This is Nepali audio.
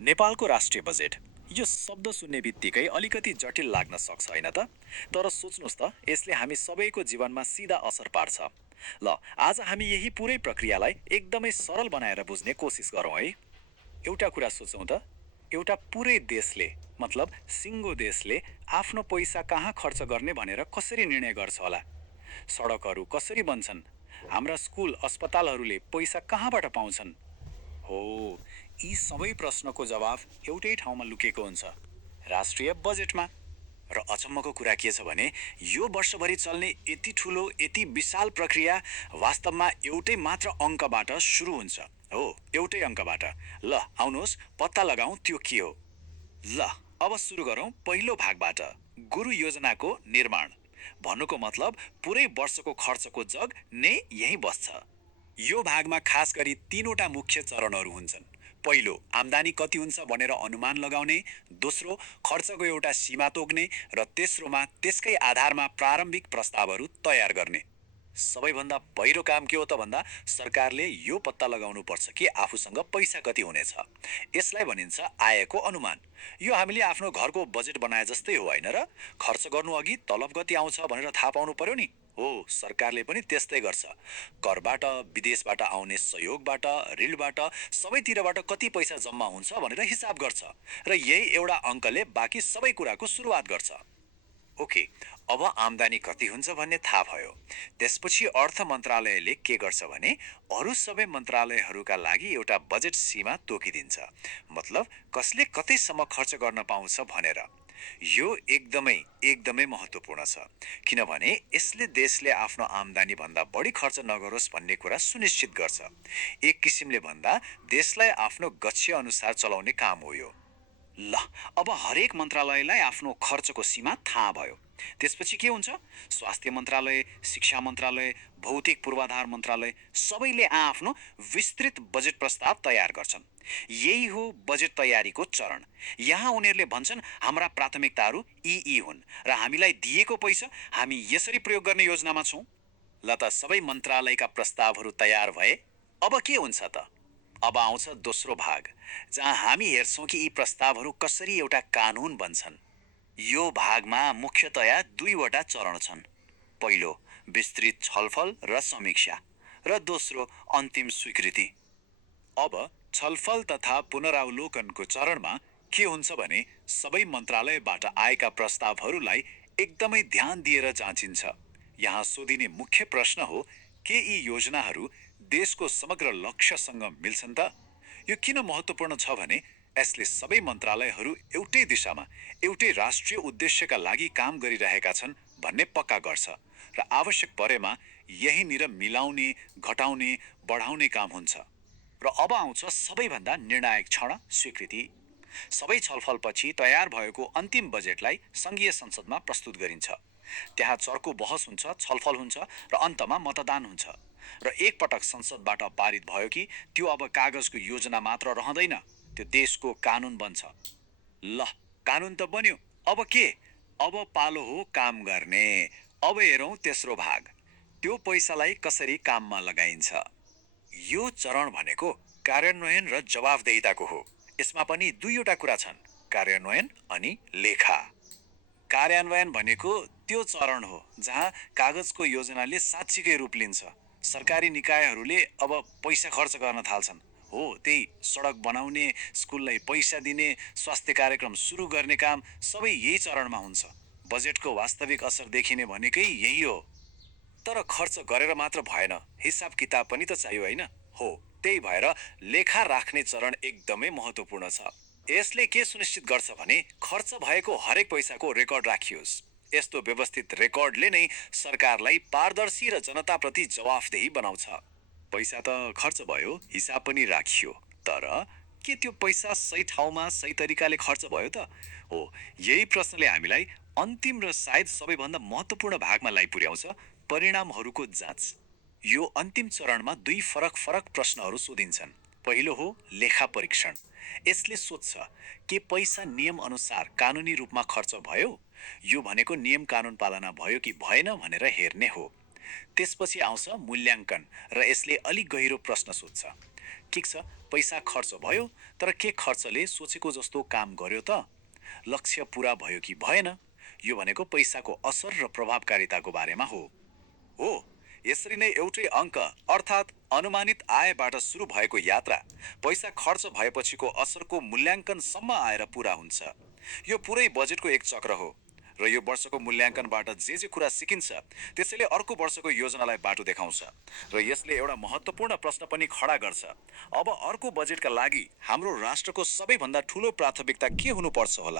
नेपालको राष्ट्रिय बजेट यो शब्द सुन्ने बित्तिकै अलिकति जटिल लाग्न सक्छ होइन त? तर सोच्नुहोस् त, यसले हामी सबैको जीवनमा सिधा असर पार्छ। ल, आज हामी यही पुरै प्रक्रियालाई एकदमै सरल बनाएर बुझ्ने कोसिस गरौँ है। एउटा कुरा सोचौँ त, एउटा पुरै देशले, मतलब सिङ्गो देशले आफ्नो पैसा कहाँ खर्च गर्ने भनेर कसरी निर्णय गर्छ होला? सडकहरू कसरी बन्छन्? हाम्रा स्कुल अस्पतालहरूले पैसा कहाँबाट पाउँछन्? हो, यी सबै प्रश्नको जवाफ एउटै ठाउँमा लुकेको हुन्छ, राष्ट्रिय बजेटमा। र अचम्मको कुरा के छ भने यो वर्षभरि चल्ने यति ठुलो यति विशाल प्रक्रिया वास्तवमा एउटै मात्र अङ्कबाट सुरु हुन्छ। हो, एउटै अङ्कबाट। ल आउनुहोस् पत्ता लगाउँ त्यो के हो। ल, अब सुरु गरौँ पहिलो भागबाट। गुरु योजनाको निर्माण भन्नुको मतलब पुरै वर्षको खर्चको जग नै यहीँ बस्छ। यो भागमा खास गरी तीनवटा मुख्य चरणहरू हुन्छन्। पहिलो, आम्दानी कति हुन्छ भनेर अनुमान लगाउने। दोस्रो, खर्चको एउटा सीमा तोक्ने। र तेस्रोमा त्यसकै आधारमा प्रारम्भिक प्रस्तावहरू तयार गर्ने। सबैभन्दा पहिलो काम के हो त भन्दा सरकारले यो पत्ता लगाउनु पर्छ कि आफूसँग पैसा कति हुनेछ। यसलाई भनिन्छ आयको अनुमान। यो हामीले आफ्नो घरको बजेट बनाए जस्तै हो होइन र? खर्च गर्नु अघि तलब कति आउँछ भनेर थाहा पाउनु पर्यो नि। हो, सरकारले पनि त्यस्तै गर्छ। करबाट, विदेशबाट आउने सहयोगबाट, ऋणबाट, सबैतिरबाट कति पैसा जम्मा हुन्छ भनेर हिसाब गर्छ। र यही एउटा अङ्कले बाँकी सबै कुराको सुरुवात गर्छ। ओके, अब आम्दानी कति हुन्छ भन्ने थाहा भयो। त्यसपछि अर्थ मन्त्रालयले के गर्छ भने अरू सबै मन्त्रालयहरूका लागि एउटा बजेट सीमा तोकिदिन्छ। मतलब कसले कतैसम्म खर्च गर्न पाउँछ भनेर। यो एकदमै एकदमै महत्त्वपूर्ण छ, किनभने यसले देशले आफ्नो आम्दानी भन्दा बढी खर्च नगरोस् भन्ने कुरा सुनिश्चित गर्छ। एक किसिमले भन्दा देशलाई आफ्नो गच्छे अनुसार चलाउने काम हो यो। ल, अब हरेक मन्त्रालयलाई आफ्नो खर्चको सीमा थाहा भयो। त्यसपछि के हुन्छ? स्वास्थ्य मन्त्रालय, शिक्षा मन्त्रालय, भौतिक पूर्वाधार मन्त्रालय सबैले आफ्नो विस्तृत बजेट प्रस्ताव तयार गर्छन्। यही हो बजेट तयारीको चरण। यहाँ उनीहरूले भन्छन् हाम्रा प्राथमिकताहरू यी हुन् र हामीलाई दिएको पैसा हामी यसरी प्रयोग गर्ने योजनामा छौँ। ल त, सबै मन्त्रालयका प्रस्तावहरू तयार भए अब के हुन्छ त? अब आउँछ दोस्रो भाग, जहाँ हामी हेर्छौँ कि यी प्रस्तावहरू कसरी एउटा कानुन बन्छन्। यो भागमा मुख्यतया दुईवटा चरण छन्। पहिलो, विस्तृत छलफल र समीक्षा, र दोस्रो, अन्तिम स्वीकृति। अब छलफल तथा पुनरावलोकनको चरणमा के हुन्छ भने सबै मन्त्रालयबाट आएका प्रस्तावहरूलाई एकदमै ध्यान दिएर जाँचिन्छ। यहाँ सोधिने मुख्य प्रश्न हो, के यी योजनाहरू देशको समग्र लक्ष्यसँग मिल्छन् त? यो किन महत्त्वपूर्ण छ भने यसले सबै मन्त्रालयहरू एउटै दिशामा, एउटै राष्ट्रिय उद्देश्यका लागि काम गरिरहेका छन् भन्ने पक्का गर्छ। र आवश्यक परेमा यहीँनिर मिलाउने, घटाउने, बढाउने काम हुन्छ। र अब आउँछ सबैभन्दा निर्णायक क्षण, स्वीकृति। सबै छलफलपछि तयार भएको अन्तिम बजेटलाई सङ्घीय संसदमा प्रस्तुत गरिन्छ। त्यहाँ चर्को बहस हुन्छ, छलफल हुन्छ र अन्तमा मतदान हुन्छ। र एकपटक संसदबाट पारित भयो कि त्यो अब कागजको योजना मात्र रहँदैन, त्यो देशको कानुन बन्छ। ल, कानुन त बन्यो। अब के? अब पालो हो काम गर्ने। अब हेरौँ तेस्रो भाग, त्यो पैसालाई कसरी काममा लगाइन्छ। यो चरण भनेको कार्यान्वयन र जवाफदेहिताको हो। यसमा पनि दुईवटा कुरा छन्, कार्यान्वयन अनि लेखा। कार्यान्वयन भनेको त्यो चरण हो जहाँ कागजको योजनाले साँच्चीकै रूप लिन्छ। सरकारी निकायहरूले अब पैसा खर्च गर्न थाल्छन्। हो, त्यही सडक बनाउने, स्कुललाई पैसा दिने, स्वास्थ्य कार्यक्रम सुरु गर्ने काम सबै यही चरणमा हुन्छ। बजेटको वास्तविक असर देखिने भनेकै यही हो। तर खर्च गरेर मात्र भएन, हिसाब किताब पनि त चाहियो होइन? हो, त्यही भएर लेखा राख्ने चरण एकदमै महत्त्वपूर्ण छ। यसले के सुनिश्चित गर्छ भने खर्च भएको हरेक पैसाको रेकर्ड राखियोस्। यस्तो व्यवस्थित रेकर्डले नै सरकारलाई पारदर्शी र जनताप्रति जवाफदेही बनाउँछ। पैसा त खर्च भयो, हिसाब पनि राखियो, तर के त्यो पैसा सही ठाउँमा सही तरिकाले खर्च भयो त? हो, यही प्रश्नले हामीलाई अन्तिम र सायद सबैभन्दा महत्त्वपूर्ण भागमा पुर्याउँछ, परिणामहरूको जाँच। यो अन्तिम चरणमा दुई फरक फरक प्रश्नहरू सोधिन्छन्। पहिलो हो लेखा परीक्षण। यसले सोध्छ के पैसा नियम अनुसार कानुनी रूपमा खर्च भयो? यो भनेको नियम कानुन पालना भयो कि भएन भनेर हेर्ने हो। त्यसपछि आउँछ मूल्याङ्कन र यसले अलिक गहिरो प्रश्न सोध्छ। ठिक छ, पैसा खर्च भयो, तर के खर्चले सोचेको जस्तो काम गर्यो त? लक्ष्य पुरा भयो कि भएन? यो भनेको पैसाको असर र प्रभावकारिताको बारेमा हो। हो, यसरी नै एउटै अङ्क अर्थात् अनुमानित आयबाट सुरु भएको यात्रा पैसा खर्च भएपछिको असरको मूल्याङ्कनसम्म आएर पुरा हुन्छ। यो पुरै बजेटको एक चक्र हो र यो वर्षको मूल्याङ्कनबाट जे कुरा सिकिन्छ त्यसैले अर्को वर्षको योजनालाई बाटो देखाउँछ र यसले एउटा महत्त्वपूर्ण प्रश्न पनि खडा गर्छ। अब अर्को बजेटका लागि हाम्रो राष्ट्रको सबैभन्दा ठूलो प्राथमिकता के हुनुपर्छ होला?